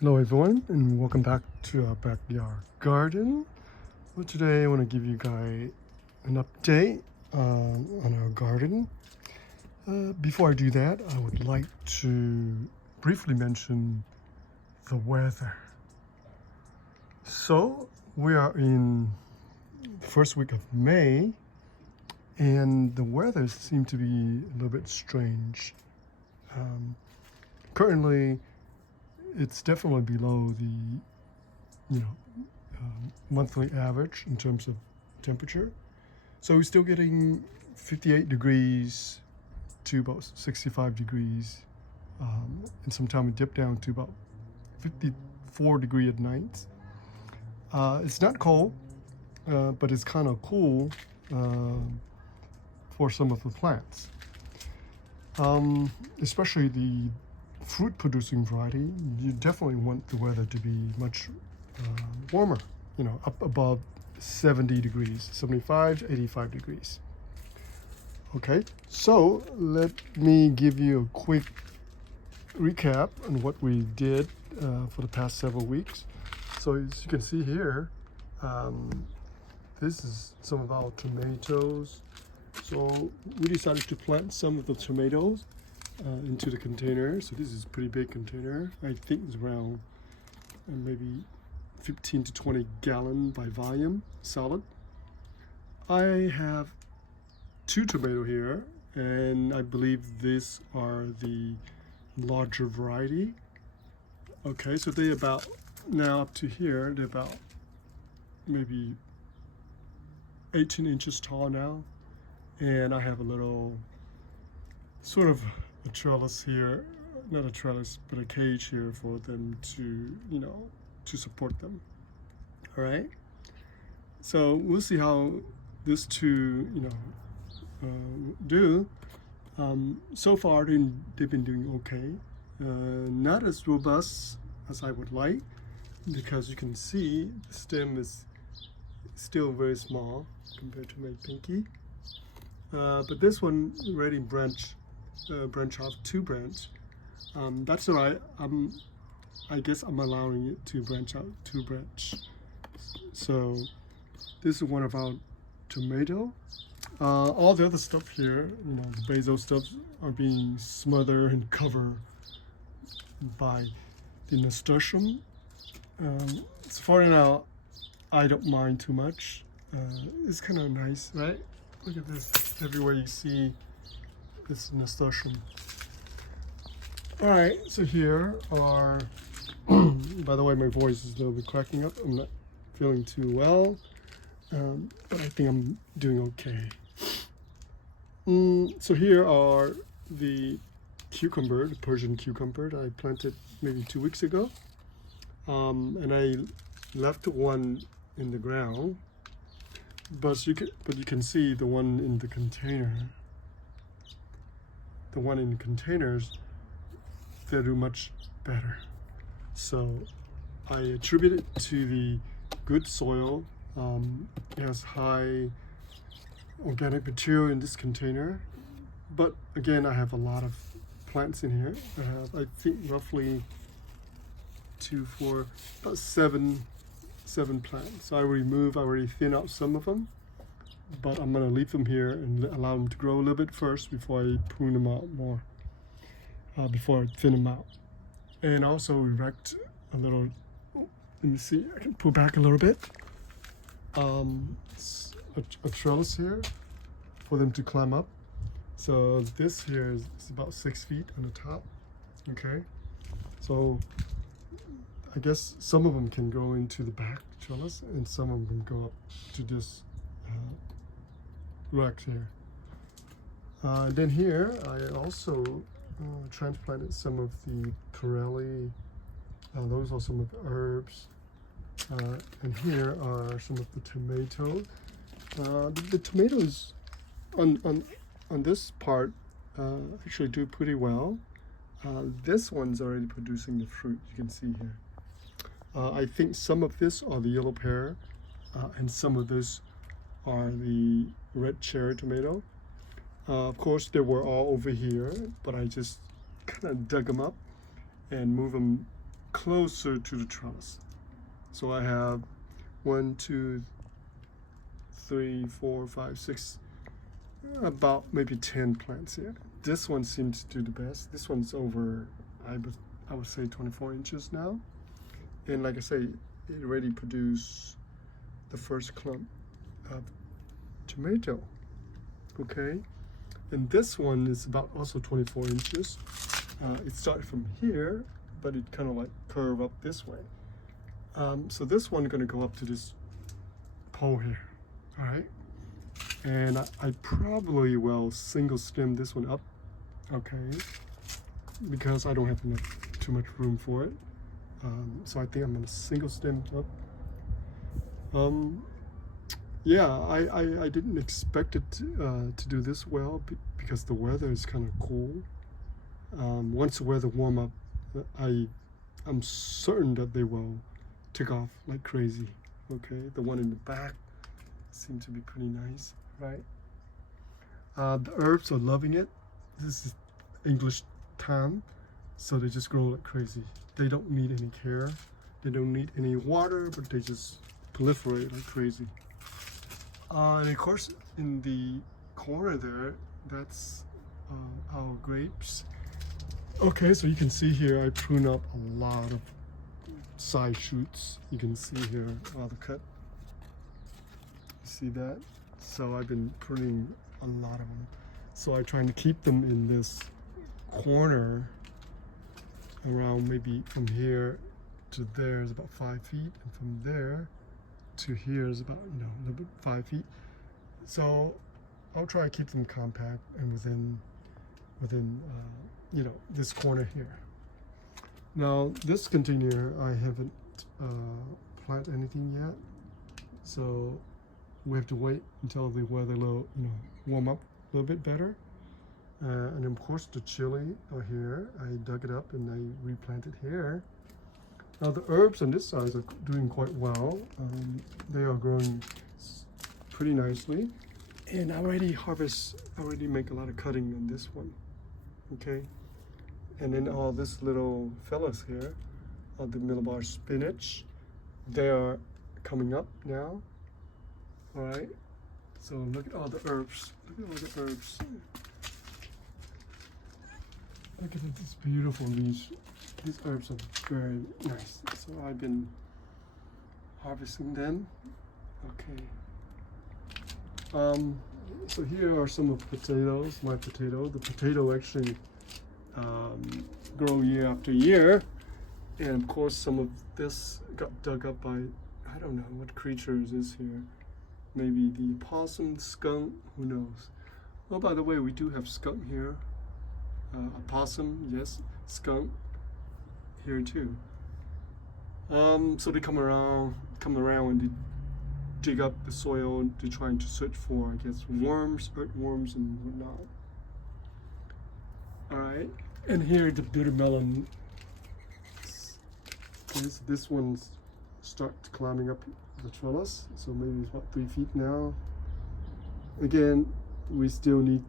Hello everyone, and welcome back to our backyard garden. Well, today I want to give you guys an update on our garden. Before I do that, I would like to briefly mention the weather. So we are in the first week of May, and the weather seems to be a little bit strange. Currently, it's definitely below the monthly average in terms of temperature. So we're still getting 58 degrees to about 65 degrees, and sometimes it dipped down to about 54 degrees at night. It's not cold, but it's kind of cool for some of the plants, especially the fruit producing variety. You definitely want the weather to be much warmer, up above 70 degrees, 75 to 85 degrees. Okay, so let me give you a quick recap on what we did for the past several weeks. So as you can see here, this is some of our tomatoes. So we decided to plant some of the tomatoes into the container. So this is a pretty big container. I think it's around maybe 15 to 20 gallon by volume, solid. I have 2 tomatoes here, and I believe these are the larger variety. Okay, so they're about, now up to here, they're about maybe 18 inches tall now. And I have a little sort of a trellis here, not a trellis, but a cage here for them to, to support them. All right. So we'll see how these two, do. So far, they've been doing okay. Not as robust as I would like, because you can see the stem is still very small compared to my pinky. But this one already branch off 2 branch. That's all right. I guess I'm allowing it to branch out 2 branch. So this is one of our tomato. All the other stuff here, the basil stuff, are being smothered and covered by the nasturtium. So far now, I don't mind too much. It's kind of nice, right? Look at this. Everywhere you see this nasturtium. All right, so here are, by the way, my voice is a little bit cracking up. I'm not feeling too well, but I think I'm doing okay. So here are the cucumber, the Persian cucumber that I planted maybe 2 weeks ago. And I left one in the ground. But you can see the one in the container. The one in containers, they do much better. So I attribute it to the good soil. It has high organic material in this container. But again, I have a lot of plants in here. I have, I think, roughly 2, 4, about 7 plants. So I already thin out some of them, but I'm gonna leave them here and allow them to grow a little bit first before I prune them out more, before I thin them out. And also erect a little, let me see, I can pull back a little bit, a trellis here for them to climb up. So this here is about 6 feet on the top, okay? So I guess some of them can go into the back trellis, and some of them can go up to this rack here. Then here, I also transplanted some of the corelli. Those are some of the herbs. And here are some of the tomatoes. The tomatoes on this part actually do pretty well. This one's already producing the fruit, you can see here. I think some of this are the yellow pear, and some of this are the red cherry tomato. Of course, they were all over here, but I just kind of dug them up and moved them closer to the trellis. So I have 1, 2, 3, 4, 5, 6, about maybe 10 plants here. This one seems to do the best. This one's over, I would say 24 inches now. And like I say, it already produced the first clump of tomato. Okay, and this one is about also 24 inches. It started from here, but it kind of like curve up this way. So this one going to go up to this pole here. All right, and I probably will single stem this one up, okay, because I don't have too much room for it. So I think I'm gonna single stem up. Yeah, I didn't expect it to do this well because the weather is kind of cool. Once the weather warm up, I'm certain that they will take off like crazy. Okay, the one in the back seems to be pretty nice, right? The herbs are loving it. This is English thyme, so they just grow like crazy. They don't need any care. They don't need any water, but they just proliferate like crazy. And of course, in the corner there, that's our grapes. Okay, so you can see here, I prune up a lot of side shoots. You can see here, all the cut. You see that? So I've been pruning a lot of them. So I'm trying to keep them in this corner around maybe from here to there is about 5 feet, and from there to here is about, a little bit 5 feet. So I'll try to keep them compact and within this corner here. Now this container I haven't planted anything yet, so we have to wait until the weather warm up a little bit better. And of course the chili are here. I dug it up and I replanted here. Now the herbs on this side are doing quite well. They are growing pretty nicely. And I already make a lot of cutting on this one. Okay. And then all this little fellas here are the millibar spinach. They are coming up now. All right. So look at all the herbs. Look at all the herbs. Look at this beautiful leaves. These herbs are very nice. So I've been harvesting them. Okay. So here are some of the potatoes. My potato. The potato actually grow year after year, and of course some of this got dug up by, I don't know what creature is this here. Maybe the opossum, skunk, who knows. Oh, by the way, we do have skunk here. Opossum, yes, skunk here too. So they come around and they dig up the soil and they're trying to search for, I guess, worms, earthworms, and whatnot. All right, and here the bitter melon. This one's start climbing up the trellis, so maybe it's about 3 feet now. Again, we still need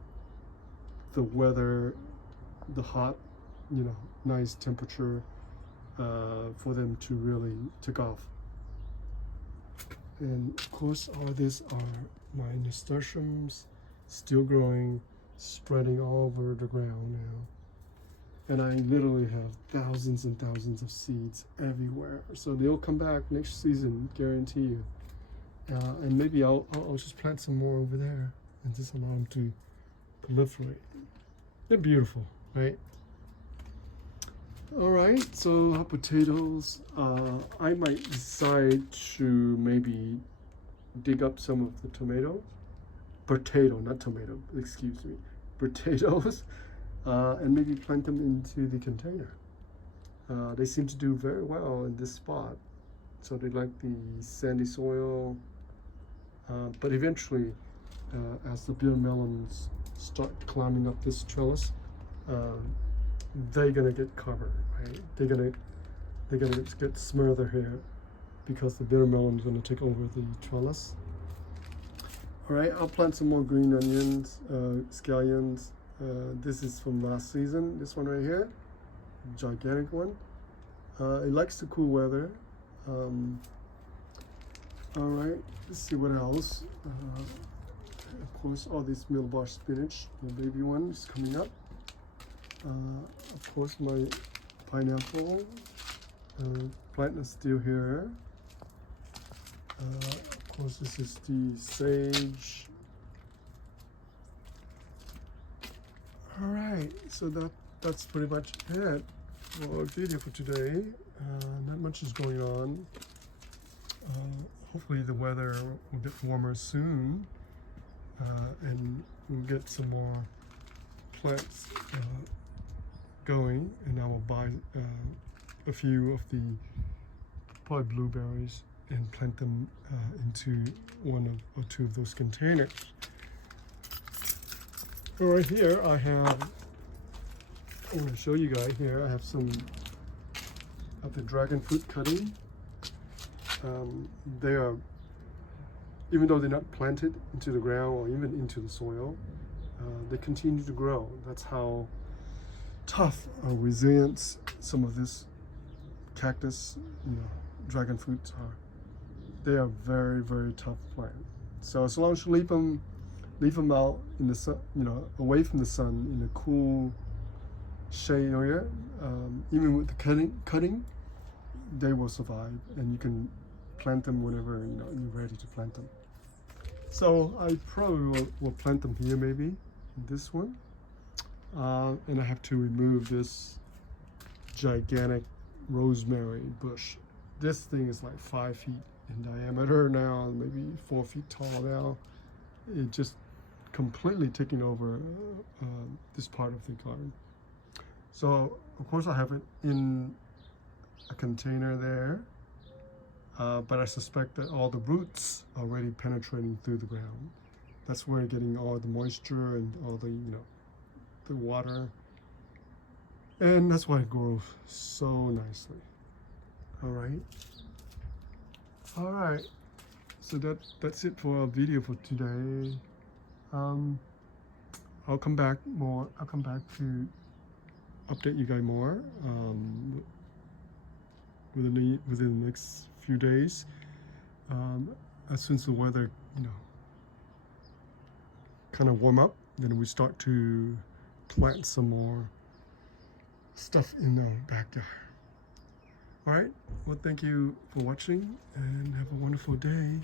the weather, the hot, nice temperature for them to really take off. And of course, all these are my nasturtiums, still growing, spreading all over the ground now. And I literally have thousands and thousands of seeds everywhere. So they'll come back next season, guarantee you. And maybe I'll just plant some more over there and just allow them to proliferate. They're beautiful, right? All right, so our potatoes. I might decide to maybe dig up some of the tomatoes. Potato, not tomato, excuse me. Potatoes. And maybe plant them into the container. They seem to do very well in this spot. So they like the sandy soil. But eventually, as the bitter melons start climbing up this trellis, they're gonna get covered, right? They're gonna get smothered here because the bitter melon is gonna take over the trellis. All right, I'll plant some more green onions, scallions. This is from last season, this one right here, gigantic one. It likes the cool weather. All right, let's see what else. Of course, all this mealbar spinach, the baby one is coming up. Of course, my pineapple plant is still here. Of course, this is the sage. All right, so that's pretty much it for our video for today. Not much is going on. Hopefully the weather will get warmer soon, and we'll get some more plants going, and I will buy a few of the probably blueberries and plant them into one or two of those containers. So right here I have, I'm going to show you guys here, I have some of the dragon fruit cutting. They are, even though they're not planted into the ground or even into the soil, they continue to grow. That's how tough or resilient some of this cactus, dragon fruits are. They are very, very tough plant. So as long as you leave them out in the sun, away from the sun in a cool shade area, even with the cutting, they will survive, and you can plant them whenever you're ready to plant them. So I probably will plant them here, maybe this one, and I have to remove this gigantic rosemary bush. This thing is like 5 feet in diameter now, maybe 4 feet tall now. It just completely taking over this part of the garden. So of course I have it in a container there, but I suspect that all the roots are already penetrating through the ground. That's where getting all the moisture and all the the water, and that's why it grows so nicely. All right, so that's it for our video for today. I'll come back to update you guys more within the next few days, as soon as the weather kind of warm up. Then we start to plant some more stuff in the backyard. All right, well, thank you for watching, and have a wonderful day.